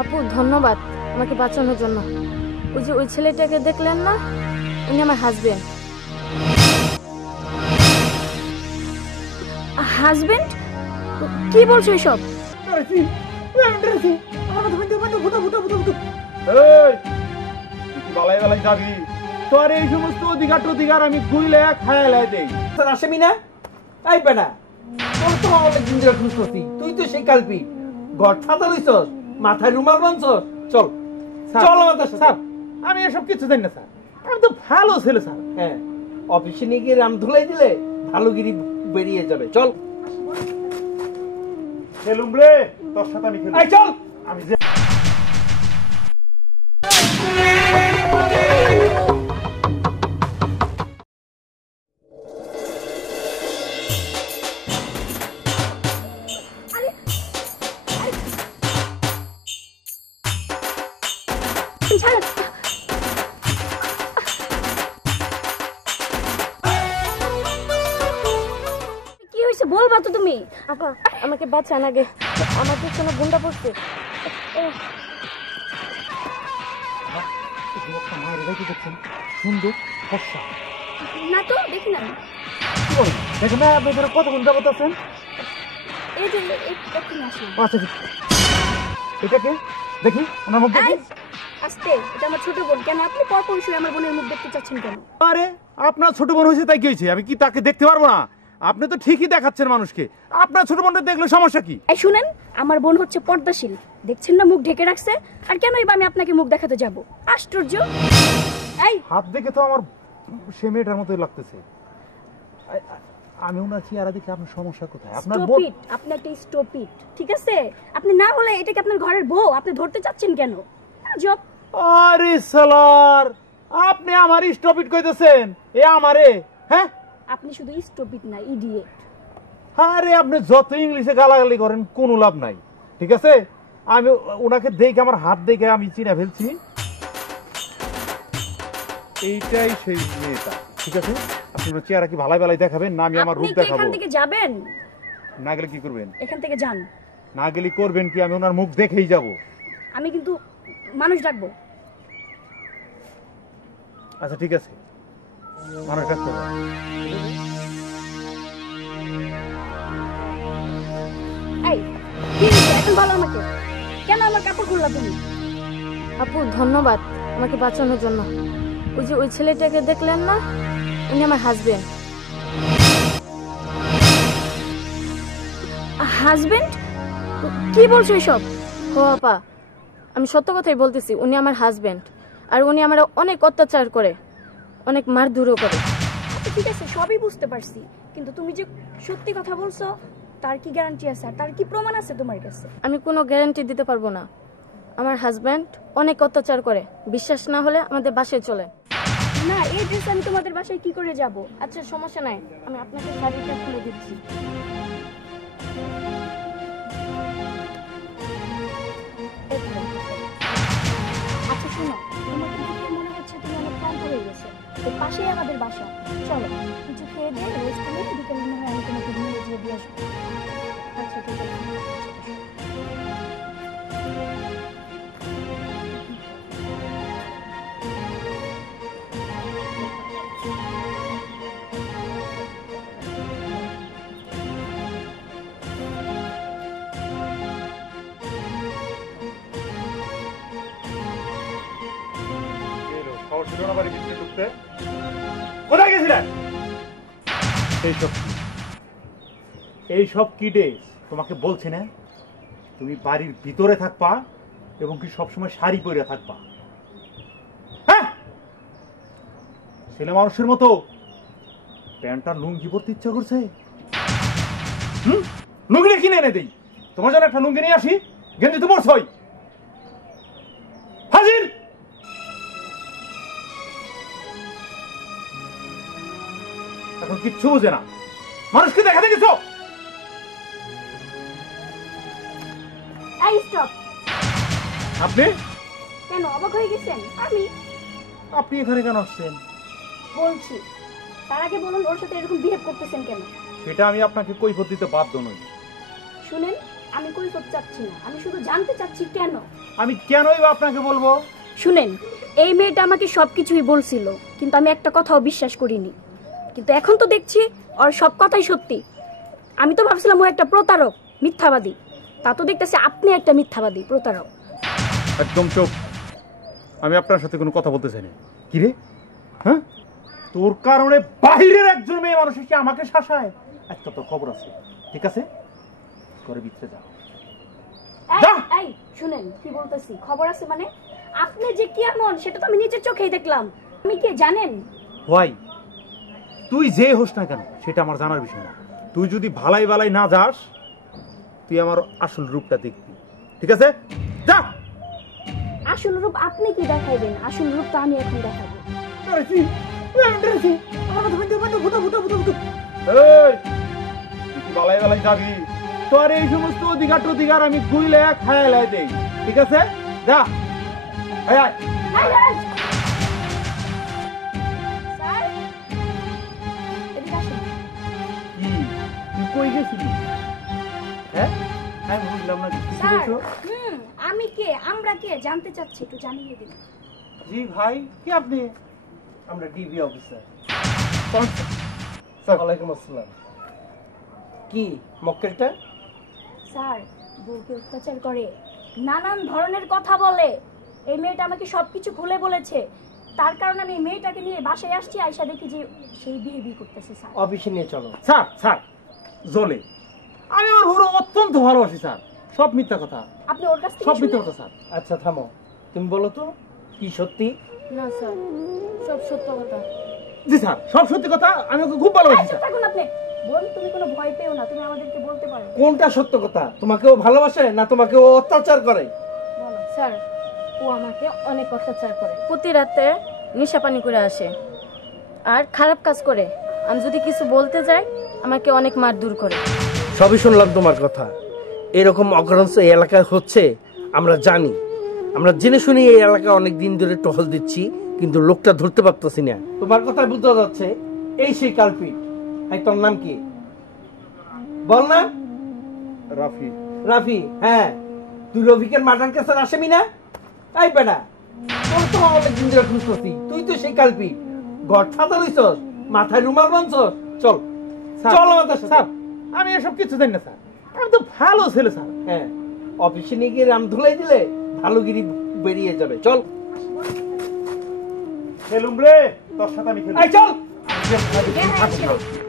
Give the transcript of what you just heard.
আপু ধন্যবাদ আমাকে বাঁচানোর জন্য। ওই যে ওই ছেলেটাকে দেখলেন না, উনি আমার হাজবেন্ড। হাজবেন্ড? কি বলছো এসব? তোর এই সমস্ত অধিকার আমি ঘুরলে খায়ালাই দেই। আসেমি না আইবে না, তোর তো অনেক দিন ধরে খুঁজতেছি, তুই তো সেই কালপি ঘর ছাতা লইছস, মাথায় রুমাল বাঁধছস। চল চল আমাদের স্যার, আমি এসব কিছু জানি না স্যার, আমি তো ভালো ছেলে স্যার। হ্যাঁ, অফিসে নিয়ে গিয়ে রাম ধুলাই দিলে ভালোগিরি বেরিয়ে যাবে। চল খেলুম রে, তোর সাথে আমি খেলুম। চল। আমি যে কি হয়েছে বলবা তো তুমি? আপা আমাকে বাঁচান আগে, আমাকে কোনো গুন্ডা পড়ছে। সুন্দর ফর্সা না তো দেখি না। দেখেন না আপনি কত ঘন্টা বলতেছেন। এই যে এক্ষুনি আসুন। আচ্ছা এটাকে দেখি, ওনার মুখ দেখি। আস্তে, এটা আমার ছোট বোন। কেন আপনি পরপর শুয়ে আমার বোনের মুখ দেখতে চাচ্ছেন কেন? আরে আপনার ছোট বোন হয়েছে তাই কি হয়েছে? আমি কি তাকে দেখতে পারবো না? আপনি তো ঠিকই দেখাচ্ছেন মানুষকে, আপনার ছোট বোনটা দেখলে সমস্যা কি? এই শুনেন, আমার বোন হচ্ছে পর্দাশীল, দেখছেন না মুখ ঢেকে রাখছে। আর কেনই বা আমি আপনাকে মুখ দেখাতে যাব? আশ্চর্য। এই হাত দেখে তো আমার সে মেয়েটার মতোই লাগতেছে। আমি ওনার চেহারা দেখে আপনার সমস্যা কোথায়? আপনার বোন। আপনি একটা স্টপিট, ঠিক আছে? আপনি না হলে এটাকে আপনার ঘরের বউ আপনি ধরতে চাচ্ছেন কেন? জব। আরে সালার, আপনি আমার স্টপিট কইতেছেন? এ আমারে? হ্যাঁ, আপনি শুধু স্টপিট না, ইডিয়েট। আরে আপনি যত ইংলিশে গালাগালি করেন কোনো লাভ নাই, ঠিক আছে? আমি ওনাকে দেখে, আমার হাত দেখে আমি চিনে ফেলছি, এইটাই সেই মেয়েটা, ঠিক আছে? আপনি ওনার চেহারা কি ভালাই ভালাই দেখাবেন না আমি আমার রূপ দেখাবো? এখান থেকে যাবেন? না গেলে কি করবেন? এখান থেকে যান। না গেলে করবেন কি? আমি ওনার মুখ দেখেই যাব। আমি কিন্তু মানুষ ডাকবো। আচ্ছা ঠিক আছে, মানুষ ডাকতে হবে। এই কি হয়েছে? এখন বলো আমাকে, কেন আমার কাপড় খুললা তুমি? আপু ধন্যবাদ আমাকে বাঁচানোর জন্য। ওই যে ওই ছেলেটাকে দেখলেন না, উনি আমার হাজবেন্ড। হাজবেন্ড? কি বলছো এসব? ও আপা, আমি সত্য কথাই বলতেছি, উনি আমার হাজবেন্ড। আর উনি আমার অনেক অত্যাচার করে, অনেক মারধরও করে। আচ্ছা ঠিক আছে, সবই বুঝতে পারছি, কিন্তু তুমি যে সত্যি কথা বলছো তার কি গ্যারান্টি আছে? আর তার কি প্রমাণ আছে তোমার কাছে? আমি কোনো গ্যারান্টি দিতে পারবো না। আমার হাজবেন্ড অনেক অত্যাচার করে, বিশ্বাস না হলে আমাদের বাসায় চলে। না, এই ড্রেস আমি তোমাদের বাসায় কি করে যাব? আচ্ছা সমস্যা নাই, আমি আপনাকে শাড়িটা খুলে দিচ্ছি। আচ্ছা শোনো, তোমার দেখে মনে হচ্ছে তুমি অনেক ক্লান্ত হয়ে গেছো, তো পাশেই আমাদের বাসা, চলো কিছু খেয়ে দিয়ে রেস্ট করে বিকেল মনে হয় আমি তোমাকে নিয়ে যেয়ে দিয়ে আসবো। আচ্ছা ঠিক আছে। কোথায় গেছিলেন? এইসব কি ড্রেস? তোমাকে বলছি না তুমি বাড়ির ভিতরে থাকবা এবং কি সবসময় শাড়ি পরে থাকবা। হ্যাঁ, ছেলে মানুষের মতো প্যান্টটা লুঙ্গি পরতে ইচ্ছা করছে। লুঙ্গিটা কিনে এনে দেই, তোমার জন্য একটা লুঙ্গি নিয়ে আসি। গেঞ্জি তো পরছই। হাজির। এখন কিচ্ছু বুঝে না, মানুষকে দেখা দেখেছো? এই স্টপ। আপনি কেন অবাক হয়ে গেছেন? আপনি এখানে কেন আসছেন? বলছি, তার আগে বলুন ওর সাথে এরকম বিহেভ করতেছেন কেন? সেটা আমি আপনাকে কৈফিয়ত দিতে বাধ্য নই। শুনেন, আমি কৈফিয়ত চাচ্ছি না, আমি শুধু জানতে চাচ্ছি কেন। আমি কেনই বা আপনাকে বলবো? শুনেন, এই মেয়েটা আমাকে সবকিছুই বলছিল, কিন্তু আমি একটা কথাও বিশ্বাস করিনি। কিন্তু এখন তো দেখছি ওর সব কথাই সত্যি। আমি তো ভাবছিলাম ও একটা প্রতারক, মিথ্যাবাদী। তা তো দেখতেছি আপনি একটা মিথ্যাবাদী, প্রতারক। একদম চুপ। আমি আপনার সাথে কোনো কথা বলতে চাই না। কি রে, হ্যাঁ? তোর কারণে বাইরের একজন মেয়ে মানুষ এসে আমাকে শাসায়। একটা তো খবর আছে, ঠিক আছে? করে ভিতরে যা। এই, যা। এই শুনেন কি বলতেছি, খবর আছে মানে? আপনি যে কি এমন সেটা তো আমি নিজের চোখেই দেখলাম। আমি কে জানেন? ভাই, তুই যে হোস না কেন সেটা আমার জানার বিষয় না। তুই যদি ভালাই ভালাই না যাস, তুই আমার আসল রূপটা দেখবি, ঠিক আছে? যা। আসল রূপ আপনি কি দেখাইবেন? আসল রূপ তো আমি এখন দেখাবো। এই, তুই ভালাই ভালাই যাবি, তোর এই সমস্ত অধিকার আমি খুইলে খায়ালাই দেই, ঠিক আছে? যা। এই আয়। এই, এই! স্যার, এদিকে আসুন। কি, তুই কই গেছিলি? হ্যাঁ, আমি বুঝলাম না কিছু স্যার, বলছো। আমি কে, আমরা কে জানতে চাচ্ছি, একটু জানিয়ে দিন। জি ভাই, কি আপনি? আমরা ডিবি অফিসার। স্যার, ওয়ালাইকুম আসসালাম। কি মক্কেলটা? স্যার, বউকে অত্যাচার করে, নানান ধরনের কথা বলে। এই মেয়েটা আমাকে সবকিছু খুলে বলেছে। তার কারণে আমি এই মেয়েটাকে নিয়ে বাসায় আসছি, আয়সা দেখি যে সেই বিয়ে করতেছে। স্যার, অফিসে নিয়ে চলো। স্যার, জলে আমি আমার বড় অত্যন্ত ভালোবাসি স্যার। সব মিথ্যা কথা, আপনি ওর কাছ থেকে সব মিথ্যা শুনে- কথা স্যার। আচ্ছা থামো, তুমি বলো তো কি সত্যি? না স্যার, সব সত্য কথা। জি স্যার, সব সত্যি কথা। আমি ওকে খুব এই, ভালোবাসি চুপ স্যার। থাকুন আপনি। বোন, তুমি কোনো ভয় পেও না, তুমি আমাদেরকে বলতে পারো। কোনটা সত্য কথা? তোমাকে ও ভালোবাসে না তোমাকে ও অত্যাচার করে? বলো। স্যার, ও আমাকে অনেক অত্যাচার করে, প্রতি রাতে নেশা পানি করে আসে আর খারাপ কাজ করে। আমি যদি কিছু বলতে যাই আমাকে অনেক মারধর করে। সবই শুনলাম তোমার কথা। এরকম অগ্রাংশ এই এলাকায় হচ্ছে আমরা জানি। আমরা জেনে শুনে এই এলাকায় অনেক দিন ধরে টহল দিচ্ছি, কিন্তু লোকটা ধরতে পারতেছি না। তোমার কথা বোঝা যাচ্ছে এই সেই কালপিট। এই তোর নাম কি বল না? রাফি। রাফি? হ্যাঁ, তুই রফিকের মার্ডার কেসের আসামি না? এই বেটা, তোর তো অনেক দিন ধরে খুঁজতেছি। তুই তো সেই কালপিট। ঘর ছাতা লইছস, মাথায় রুমাল বাঁধছস। চল চল আমাদের সাথে। স্যার, আমি এসব কিছু জানি না স্যার। আমি তো ভালো ছেলে স্যার। হ্যাঁ, অফিসে নিয়ে গিয়ে রাম ধুলাই দিলে ভালোগিরি বেরিয়ে যাবে। চল। খেলুম রে, তোর সাথে আমি খেলুম। এই চল। হ্যাঁ, হ্যাঁ, ছেড়ে।